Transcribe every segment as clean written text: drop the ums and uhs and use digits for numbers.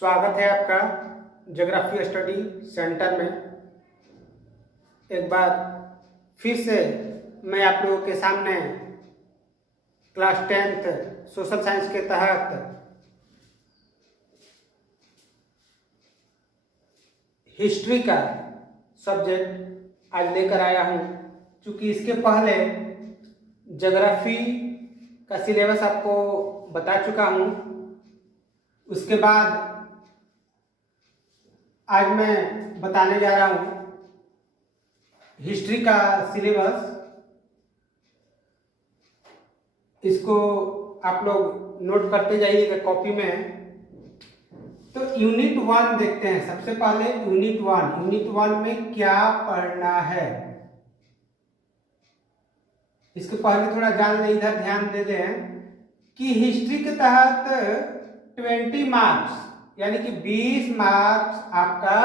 स्वागत है आपका ज्योग्राफी स्टडी सेंटर में। एक बार फिर से मैं आप लोगों के सामने क्लास 10th सोशल साइंस के तहत हिस्ट्री का सब्जेक्ट आज लेकर आया हूँ। क्योंकि इसके पहले ज्योग्राफी का सिलेबस आपको बता चुका हूँ, उसके बाद आज मैं बताने जा रहा हूँ हिस्ट्री का सिलेबस। इसको आप लोग नोट करते जाइएगा कॉपी में। तो यूनिट 1 देखते हैं। सबसे पहले यूनिट 1 में क्या पढ़ना है, इसके पहले थोड़ा जान ले, इधर ध्यान दे दें कि हिस्ट्री के तहत 20 मार्क्स यानी कि 20 मार्क्स आपका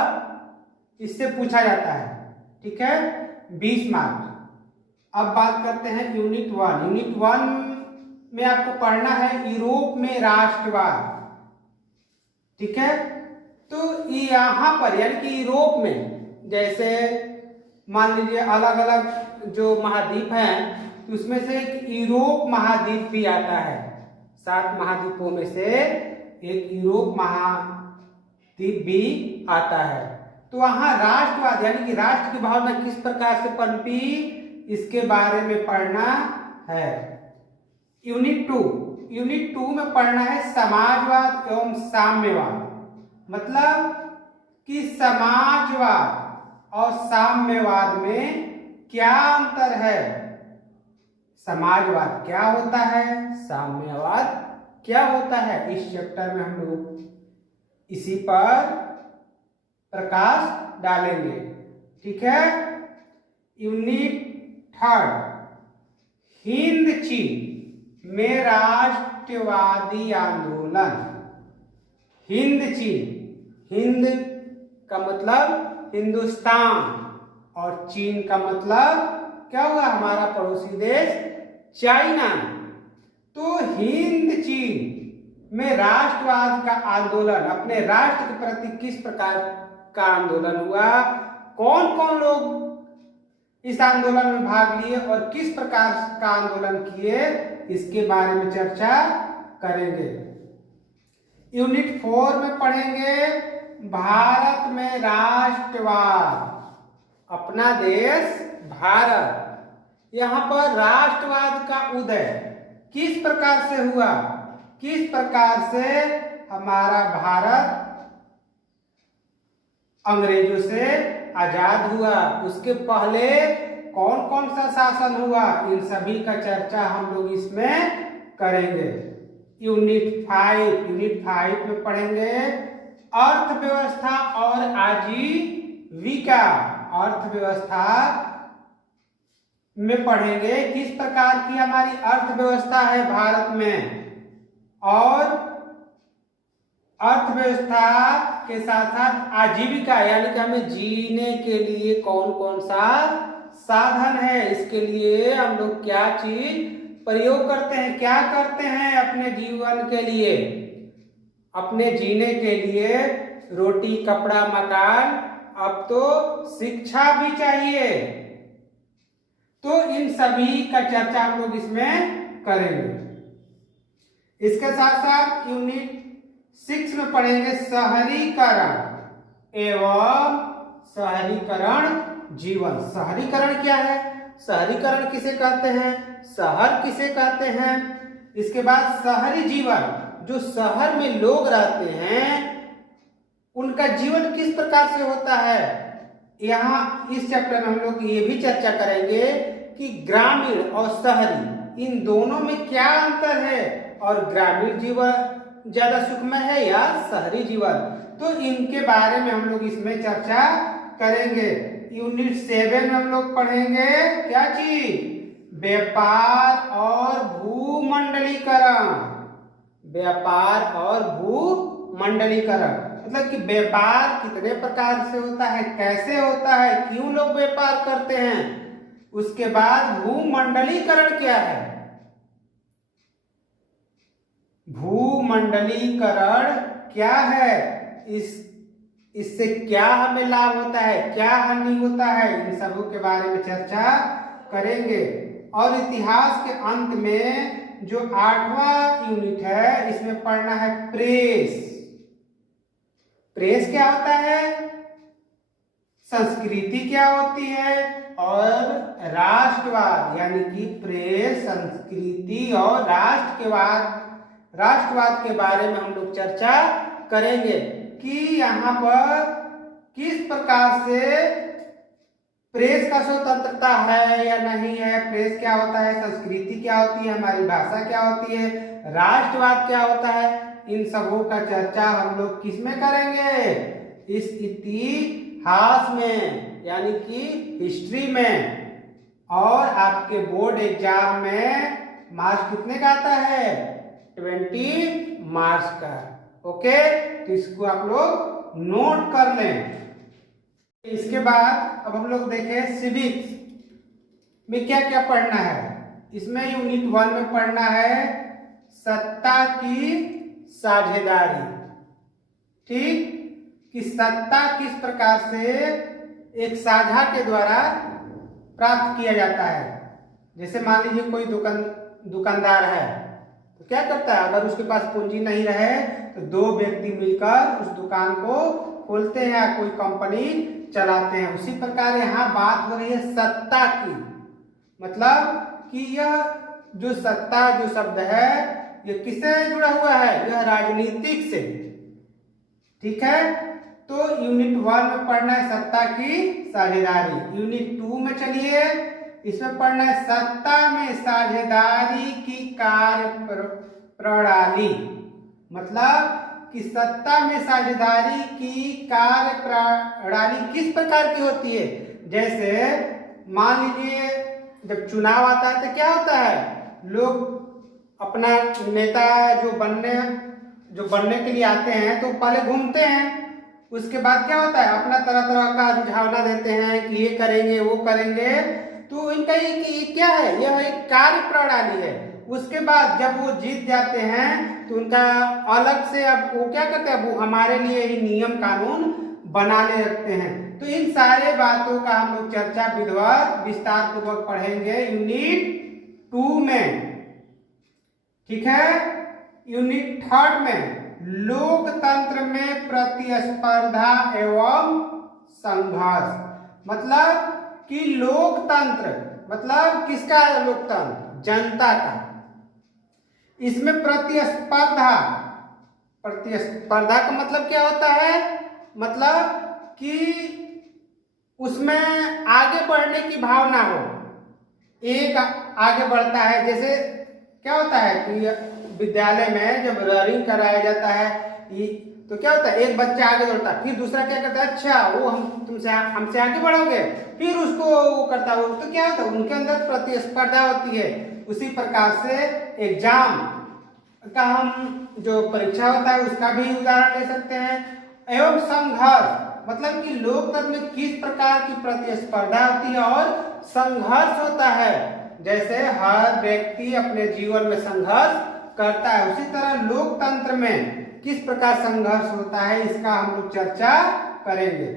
इससे पूछा जाता है। ठीक है, 20 मार्क्स। अब बात करते हैं यूनिट 1। यूनिट 1 में आपको पढ़ना है यूरोप में राष्ट्रवाद। ठीक है, तो यहां पर यानी कि यूरोप में, जैसे मान लीजिए अलग अलग जो महाद्वीप हैं, उसमें से एक यूरोप महाद्वीप भी आता है। 7 महाद्वीपों में से एक यूरोप महाद्वीप भी आता है। तो वहां राष्ट्रवाद यानी कि राष्ट्र की भावना किस प्रकार से पनपी, इसके बारे में पढ़ना है। यूनिट 2 में पढ़ना है समाजवाद एवं साम्यवाद। मतलब कि समाजवाद और साम्यवाद में क्या अंतर है, समाजवाद क्या होता है, साम्यवाद क्या होता है। इस चैप्टर में हम लोग इसी पर प्रकाश डालेंगे। ठीक है। यूनिट 3 हिंद चीन में राष्ट्रवादी आंदोलन। हिंद का मतलब हिंदुस्तान और चीन का मतलब क्या होगा, हमारा पड़ोसी देश चाइना। तो हिंद चीन में राष्ट्रवाद का आंदोलन, अपने राष्ट्र के प्रति किस प्रकार का आंदोलन हुआ, कौन कौन लोग इस आंदोलन में भाग लिए और किस प्रकार का आंदोलन किए, इसके बारे में चर्चा करेंगे। यूनिट 4 में पढ़ेंगे भारत में राष्ट्रवाद। अपना देश भारत, यहाँ पर राष्ट्रवाद का उदय किस प्रकार से हुआ, किस प्रकार से हमारा भारत अंग्रेजों से आजाद हुआ, उसके पहले कौन कौन सा शासन हुआ, इन सभी का चर्चा हम लोग इसमें करेंगे। यूनिट 5 में पढ़ेंगे अर्थव्यवस्था और आजीविका। अर्थव्यवस्था में पढ़ेंगे किस प्रकार की हमारी अर्थव्यवस्था है भारत में, और अर्थव्यवस्था के साथ साथ आजीविका यानी कि हमें जीने के लिए कौन कौन सा साधन है, इसके लिए हम लोग क्या चीज प्रयोग करते हैं, क्या करते हैं अपने जीवन के लिए, अपने जीने के लिए। रोटी कपड़ा मकान, अब तो शिक्षा भी चाहिए। तो इन सभी का चर्चा हम लोग इसमें करेंगे। इसके साथ साथ यूनिट 6 में पढ़ेंगे शहरीकरण एवं शहरीकरण जीवन। शहरीकरण क्या है, शहरीकरण किसे कहते हैं, शहर किसे कहते हैं। इसके बाद शहरी जीवन, जो शहर में लोग रहते हैं उनका जीवन किस प्रकार से होता है। यहाँ इस चैप्टर में हम लोग ये भी चर्चा करेंगे कि ग्रामीण और शहरी इन दोनों में क्या अंतर है, और ग्रामीण जीवन ज्यादा सुखमय है या शहरी जीवन, तो इनके बारे में हम लोग इसमें चर्चा करेंगे। यूनिट 7 में हम लोग पढ़ेंगे क्या चीज, व्यापार और भूमंडलीकरण। व्यापार और भूमंडलीकरण मतलब कि व्यापार कितने प्रकार से होता है, कैसे होता है, क्यों लोग व्यापार करते हैं। उसके बाद भूमंडलीकरण क्या है, भूमंडलीकरण क्या है, इससे क्या हमें लाभ होता है, क्या हानि होता है, इन सबों के बारे में चर्चा करेंगे। और इतिहास के अंत में जो 8वां यूनिट है, इसमें पढ़ना है प्रेस। प्रेस क्या होता है, संस्कृति क्या होती है, और राष्ट्रवाद, यानी कि प्रेस, संस्कृति और राष्ट्रवाद के बारे में हम लोग चर्चा करेंगे कि यहाँ पर किस प्रकार से प्रेस का स्वतंत्रता है या नहीं है, प्रेस क्या होता है, संस्कृति क्या होती है, हमारी भाषा क्या होती है, राष्ट्रवाद क्या होता है, इन सबों का चर्चा हम लोग किस में करेंगे, इस इतिहास में, यानी कि हिस्ट्री में। और आपके बोर्ड एग्जाम में मार्क्स कितने का आता है, 20 मार्क्स का। ओके, तो इसको आप लोग नोट कर लें। इसके बाद अब हम लोग देखें सिविक्स में क्या क्या पढ़ना है। इसमें यूनिट 1 में पढ़ना है सत्ता की साझेदारी। ठीक, कि सत्ता किस प्रकार से एक साझा के द्वारा प्राप्त किया जाता है। जैसे मान लीजिए कोई दुकानदार है, तो क्या करता है, अगर उसके पास पूंजी नहीं रहे तो 2 व्यक्ति मिलकर उस दुकान को खोलते हैं या कोई कंपनी चलाते हैं। उसी प्रकार यहाँ बात हो रही है सत्ता की, मतलब कि यह जो सत्ता जो शब्द है, ये किससे जुड़ा हुआ है, यह राजनीतिक से। ठीक है, तो यूनिट 1 में पढ़ना है सत्ता की साझेदारी। यूनिट 2 में चलिए, इसमें पढ़ना है सत्ता में साझेदारी की कार्य प्रणाली। मतलब कि सत्ता में साझेदारी की कार्य प्रणाली किस प्रकार की होती है। जैसे मान लीजिए जब चुनाव आता है तो क्या होता है, लोग अपना नेता जो बनने के लिए आते हैं तो पहले घूमते हैं, उसके बाद क्या होता है, अपना तरह तरह का रुझावना देते हैं कि ये करेंगे वो करेंगे। तो इनका ये क्या है, यह एक कार्य प्रणाली है। उसके बाद जब वो जीत जाते हैं तो उनका अलग से अब वो क्या करते हैं, वो हमारे लिए ही नियम कानून बनाने लगते हैं। तो इन सारे बातों का हम लोग चर्चा विधिवत विस्तार पूर्वक पढ़ेंगे यूनिट 2 में। ठीक है, यूनिट 3 में लोकतंत्र में प्रतिस्पर्धा एवं संघर्ष। मतलब कि लोकतंत्र मतलब किसका है, लोकतंत्र जनता का। इसमें प्रतिस्पर्धा का मतलब क्या होता है, मतलब कि उसमें आगे बढ़ने की भावना हो, एक आगे बढ़ता है। जैसे क्या होता है कि विद्यालय में जब रनिंग कराया जाता है तो क्या होता है, एक बच्चा आगे बढ़ता है, फिर दूसरा क्या करता है, अच्छा वो हमसे आगे बढ़ोगे, फिर उसको वो करता है। तो क्या होता है, उनके अंदर प्रतिस्पर्धा होती है। उसी प्रकार से एग्जाम का हम जो परीक्षा होता है उसका भी उदाहरण ले सकते हैं। एवं संघर्ष मतलब कि लोकतंत्र में किस प्रकार की प्रतिस्पर्धा होती है और संघर्ष होता है। जैसे हर व्यक्ति अपने जीवन में संघर्ष करता है, उसी तरह लोकतंत्र में किस प्रकार संघर्ष होता है, इसका हम लोग चर्चा करेंगे।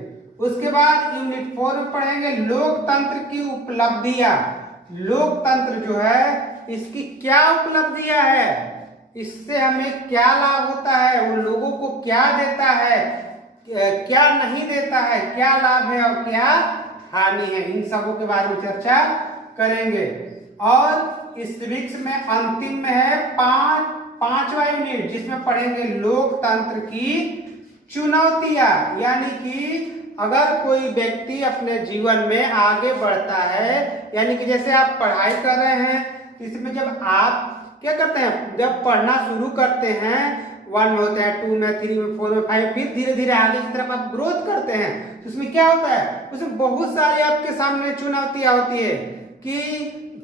उसके बाद यूनिट 4 में पढ़ेंगे लोकतंत्र की उपलब्धियां। लोकतंत्र जो है इसकी क्या उपलब्धियां है, इससे हमें क्या लाभ होता है, वो लोगों को क्या देता है, क्या नहीं देता है, क्या लाभ है और क्या हानि है, इन सबों के बारे में चर्चा करेंगे। और इस सिविक्स में अंतिम में है 5वां यूनिट, जिसमें पढ़ेंगे लोकतंत्र की चुनौतियां। यानी कि अगर कोई व्यक्ति अपने जीवन में आगे बढ़ता है, यानी कि जैसे आप पढ़ाई कर रहे हैं, तो इसमें जब आप क्या करते हैं, जब पढ़ना शुरू करते हैं 1 में होता है, 2 में, 3 में, 4 में, 5, फिर धीरे धीरे आगे की तरफ आप ग्रोथ करते हैं, तो उसमें क्या होता है, उसमें बहुत सारी आपके सामने चुनौतियां होती है कि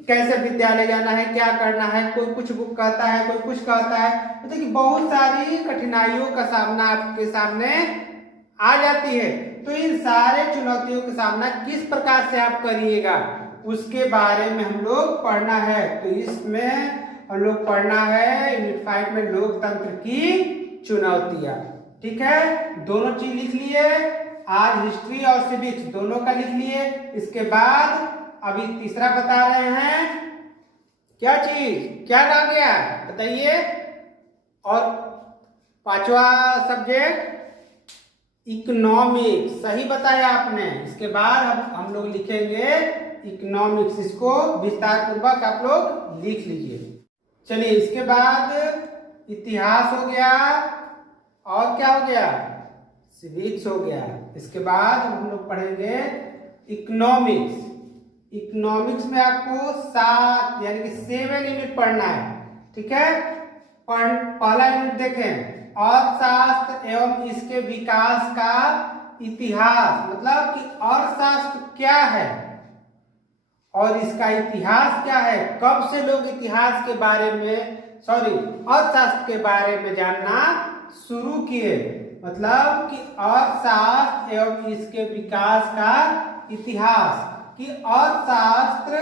कैसे विद्यालय जाना है, क्या करना है, कोई कुछ बुक कहता है, कोई कुछ कहता है, मतलब कि बहुत सारी कठिनाइयों का सामना आपके सामने आ जाती है। तो इन सारे चुनौतियों का सामना किस प्रकार से आप करिएगा, उसके बारे में हम लोग पढ़ना है। तो इसमें हम लोग पढ़ना है यूनिट 5 में लोकतंत्र की चुनौतियां। ठीक है, दोनों चीज लिख लिए। आज हिस्ट्री और सिविक्स दोनों का लिख लिए। इसके बाद अभी तीसरा बता रहे हैं, क्या चीज क्या रह गया बताइए। और पांचवा सब्जेक्ट इकोनॉमिक्स, सही बताया आपने। इसके बाद हम लोग लिखेंगे इकोनॉमिक्स, इसको विस्तार पूर्वक आप लोग लिख लीजिए। चलिए, इसके बाद इतिहास हो गया, और क्या हो गया, सिविक्स हो गया। इसके बाद हम लोग पढ़ेंगे इकोनॉमिक्स। इकोनॉमिक्स में आपको 7 यानी कि 7 यूनिट पढ़ना है, ठीक है। पहला यूनिट देखें, अर्थशास्त्र एवं इसके विकास का इतिहास, मतलब कि अर्थशास्त्र क्या है और इसका इतिहास क्या है, कब से लोग इतिहास के बारे में अर्थशास्त्र के बारे में जानना शुरू किए। मतलब कि अर्थशास्त्र एवं इसके विकास का इतिहास, कि अर्थशास्त्र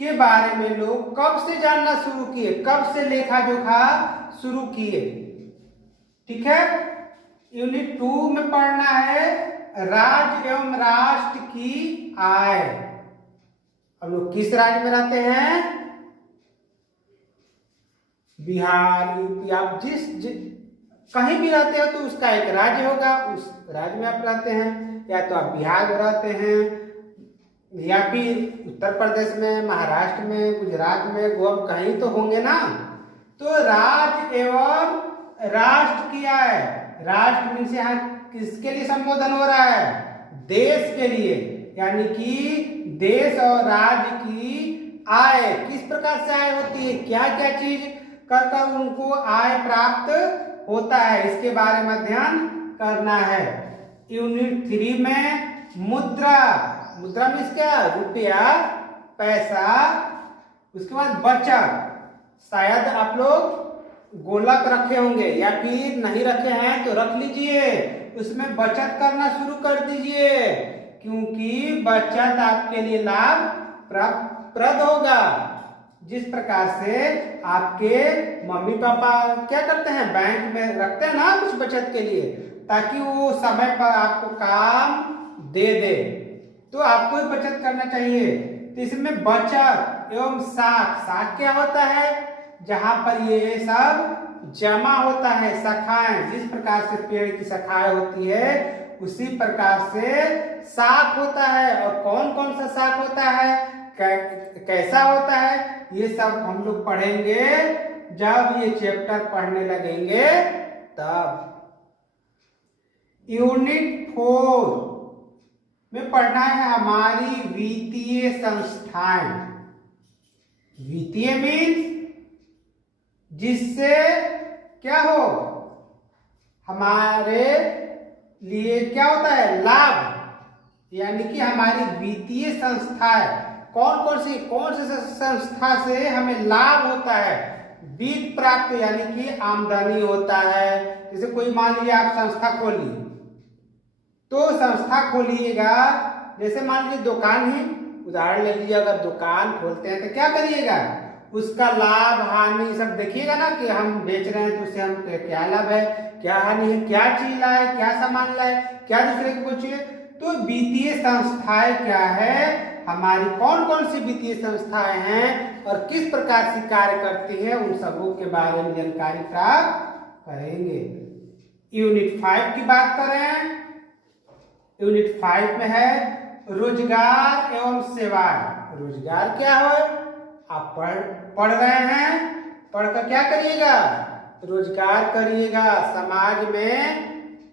के बारे में लोग कब से जानना शुरू किए, कब से लेखा जोखा शुरू किए, ठीक है। यूनिट 2 में पढ़ना है राज्य एवं राष्ट्र की आय। हम लोग किस राज्य में रहते हैं, बिहार, यूपी, आप कहीं भी रहते हो तो उसका एक राज्य होगा, उस राज्य में आप रहते हैं। या तो आप बिहार में रहते हैं, या फिर उत्तर प्रदेश में, महाराष्ट्र में, गुजरात में, गोवा, कहीं तो होंगे ना। तो राज्य एवं राष्ट्र की आय, राष्ट्र मीन्स यहाँ किसके लिए संबोधन हो रहा है, देश के लिए। यानी कि देश और राज्य की आय किस प्रकार से आय होती है, क्या क्या चीज कर उनको आय प्राप्त होता है, इसके बारे में ध्यान करना है। यूनिट 3 में मुद्रा, मुद्रा मीन्स क्या, रुपया, पैसा। उसके बाद बचत, शायद आप लोग गोलक रखे होंगे या फिर नहीं रखे हैं तो रख लीजिए, उसमें बचत करना शुरू कर दीजिए, क्योंकि बचत आपके लिए लाभप्रद होगा। जिस प्रकार से आपके मम्मी पापा क्या करते हैं, बैंक में रखते हैं ना कुछ बचत के लिए, ताकि वो समय पर आपको काम दे दे, तो आपको ही बचत करना चाहिए। तो इसमें बचत एवं साख क्या होता है, जहां पर ये सब जमा होता है, शाखाएं, जिस प्रकार से पेड़ की शाखाएं होती है उसी प्रकार से साख होता है। और कौन कौन सा साख होता है, कैसा होता है, ये सब हम लोग पढ़ेंगे जब ये चैप्टर पढ़ने लगेंगे तब। यूनिट 4 में पढ़ना है हमारी वित्तीय संस्थाएं। वित्तीय मीन्स जिससे क्या हो, हमारे लिए क्या होता है, लाभ। यानी कि हमारी वित्तीय संस्थाएं कौन सी संस्था से हमें लाभ होता है, वित्त प्राप्त यानी कि आमदनी होता है। जैसे कोई मान लीजिए आप संस्था खोली, तो संस्था खोलिएगा, जैसे मान लीजिए दुकान ही उदाहरण ले लीजिए, अगर दुकान खोलते हैं तो क्या करिएगा, उसका लाभ हानि सब देखिएगा ना, कि हम बेच रहे हैं तो उससे हम क्या लाभ है, क्या हानि है, क्या चीज लाए, क्या सामान लाए, क्या दूसरे को पूछिए। तो वित्तीय संस्थाएं क्या है, हमारी कौन कौन सी वित्तीय संस्थाएं हैं और किस प्रकार से कार्य करती है, उन सबों के बारे में जानकारी प्राप्त करेंगे। यूनिट 5 की बात करें, यूनिट 5 में है रोजगार एवं सेवाएं। रोजगार क्या है, आप पढ़ रहे हैं, पढ़कर क्या करिएगा, रोजगार करिएगा, समाज में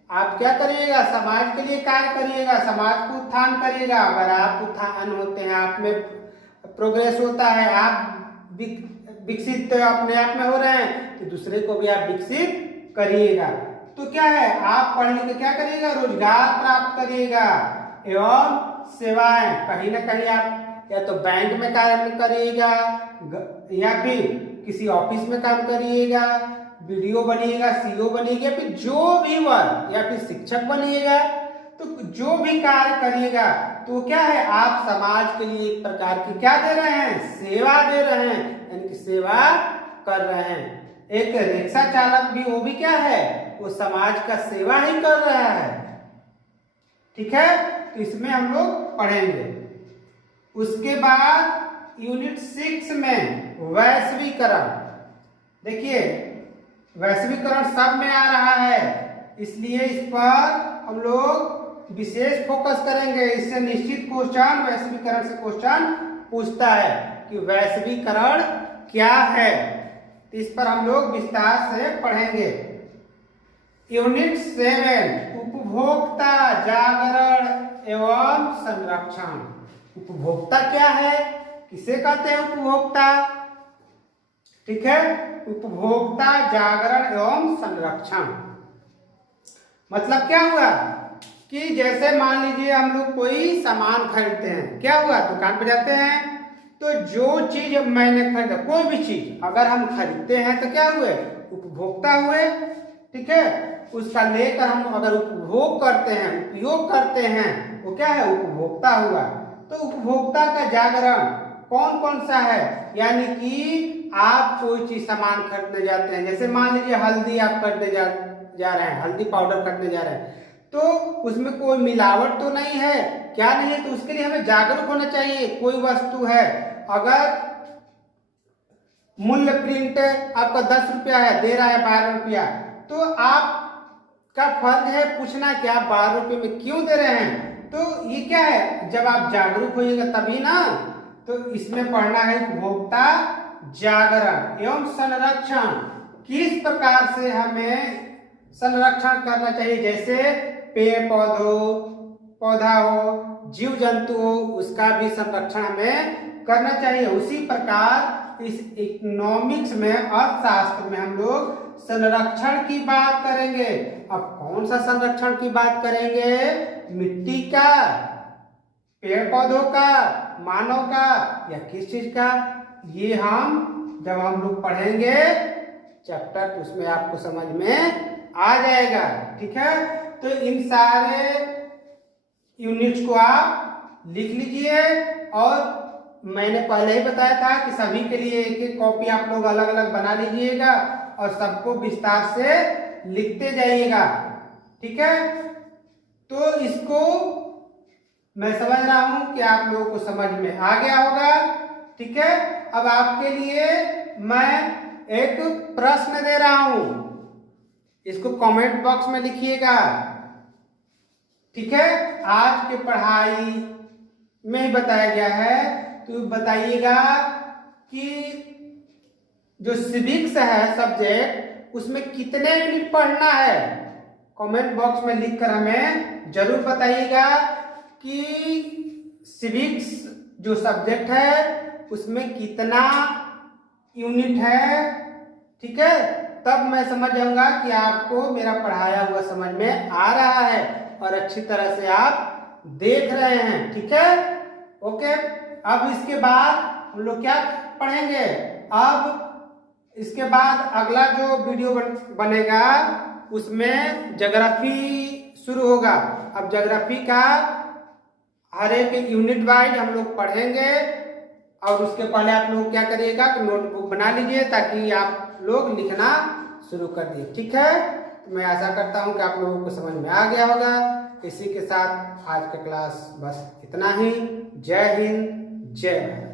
आप क्या करिएगा, समाज के लिए कार्य करिएगा, समाज को उत्थान करिएगा। अगर आप उत्थान होते हैं, आप में प्रोग्रेस होता है, आप विकसित अपने आप में हो रहे हैं, तो दूसरे को भी आप विकसित करिएगा। तो क्या है, आप पढ़ लिख के क्या करिएगा, रोजगार प्राप्त करिएगा एवं सेवाएं। कहीं ना कहीं आप या तो बैंक में काम करिएगा, या फिर किसी ऑफिस में काम करिएगा, वीडियो बनिएगा, सीओ बनिएगा, फिर जो भी वर्क, या फिर शिक्षक बनिएगा। तो जो भी कार्य करिएगा तो क्या है, आप समाज के लिए एक प्रकार की क्या दे रहे हैं, सेवा दे रहे हैं, यानी कि सेवा कर रहे हैं। एक रिक्शा चालक भी, वो भी क्या है, वो समाज का सेवा ही कर रहा है। ठीक है, तो इसमें हम लोग पढ़ेंगे। उसके बाद यूनिट 6 में वैश्वीकरण। देखिए वैश्वीकरण सब में आ रहा है, इसलिए इस पर हम लोग विशेष फोकस करेंगे। इससे निश्चित क्वेश्चन वैश्वीकरण से क्वेश्चन पूछता है कि वैश्वीकरण क्या है, तो इस पर हम लोग विस्तार से पढ़ेंगे। यूनिट 7 उपभोक्ता जागरण एवं संरक्षण। उपभोक्ता क्या है, किसे कहते हैं उपभोक्ता? ठीक है, उपभोक्ता जागरण एवं संरक्षण मतलब क्या हुआ कि जैसे मान लीजिए हम लोग कोई सामान खरीदते हैं, क्या हुआ, दुकान पे जाते हैं तो जो चीज मैंने खरीदा, कोई भी चीज अगर हम खरीदते हैं तो क्या हुए, उपभोक्ता हुए। ठीक है, उसका लेकर हम अगर उपभोग करते हैं, उपयोग करते हैं, वो क्या है, उपभोक्ता हुआ। तो उपभोक्ता का जागरण कौन कौन सा है, यानी कि आप कोई चीज सामान खरीदने जाते हैं, जैसे मान लीजिए हल्दी आप खरीदने जा रहे हैं, हल्दी पाउडर खरीदने जा रहे हैं, तो उसमें कोई मिलावट तो नहीं है, क्या नहीं है, तो उसके लिए हमें जागरूक होना चाहिए। कोई वस्तु है, अगर मूल्य प्रिंट आपका 10 रुपया है, दे रहा है 12 रुपया, तो आपका फर्ज है पूछना कि आप 12 रुपये में क्यों दे रहे हैं। तो ये क्या है, जब आप जागरूक होइएगा तभी ना। तो इसमें पढ़ना है उपभोक्ता जागरण एवं संरक्षण, किस प्रकार से हमें संरक्षण करना चाहिए, जैसे पेड़ पौधा हो, जीव जंतु हो, उसका भी संरक्षण हमें करना चाहिए। उसी प्रकार इस इकोनॉमिक्स में, अर्थशास्त्र में हम लोग संरक्षण की बात करेंगे। अब कौन सा संरक्षण की बात करेंगे, मिट्टी का, पेड़ पौधों का, मानव का, या किस चीज का, ये हम जब हम लोग पढ़ेंगे चैप्टर तो उसमें आपको समझ में आ जाएगा। ठीक है, तो इन सारे यूनिट्स को आप लिख लीजिए, और मैंने पहले ही बताया था कि सभी के लिए एक एक कॉपी आप लोग अलग अलग बना लीजिएगा और सबको विस्तार से लिखते जाइएगा। ठीक है, तो इसको मैं समझ रहा हूं कि आप लोगों को समझ में आ गया होगा। ठीक है, अब आपके लिए मैं एक प्रश्न दे रहा हूं, इसको कमेंट बॉक्स में लिखिएगा। ठीक है, आज की पढ़ाई में ही बताया गया है, तो बताइएगा कि जो सिविक्स है सब्जेक्ट, उसमें कितने यूनिट पढ़ना है। कमेंट बॉक्स में लिखकर हमें जरूर बताइएगा कि सिविक्स जो सब्जेक्ट है उसमें कितना यूनिट है। ठीक है, तब मैं समझ जाऊंगा कि आपको मेरा पढ़ाया हुआ समझ में आ रहा है और अच्छी तरह से आप देख रहे हैं। ठीक है, ओके। अब इसके बाद हम लोग क्या पढ़ेंगे, अब इसके बाद अगला जो वीडियो बनेगा उसमें ज्योग्राफी शुरू होगा। अब ज्योग्राफी का हर एक यूनिट वाइज हम लोग पढ़ेंगे, और उसके पहले आप लोग क्या करिएगा कि नोटबुक बना लीजिए ताकि आप लोग लिखना शुरू कर दिए। ठीक है, तो मैं आशा करता हूं कि आप लोगों को समझ में आ गया होगा। इसी के साथ आज का क्लास बस इतना ही। जय हिंद, जय भारत।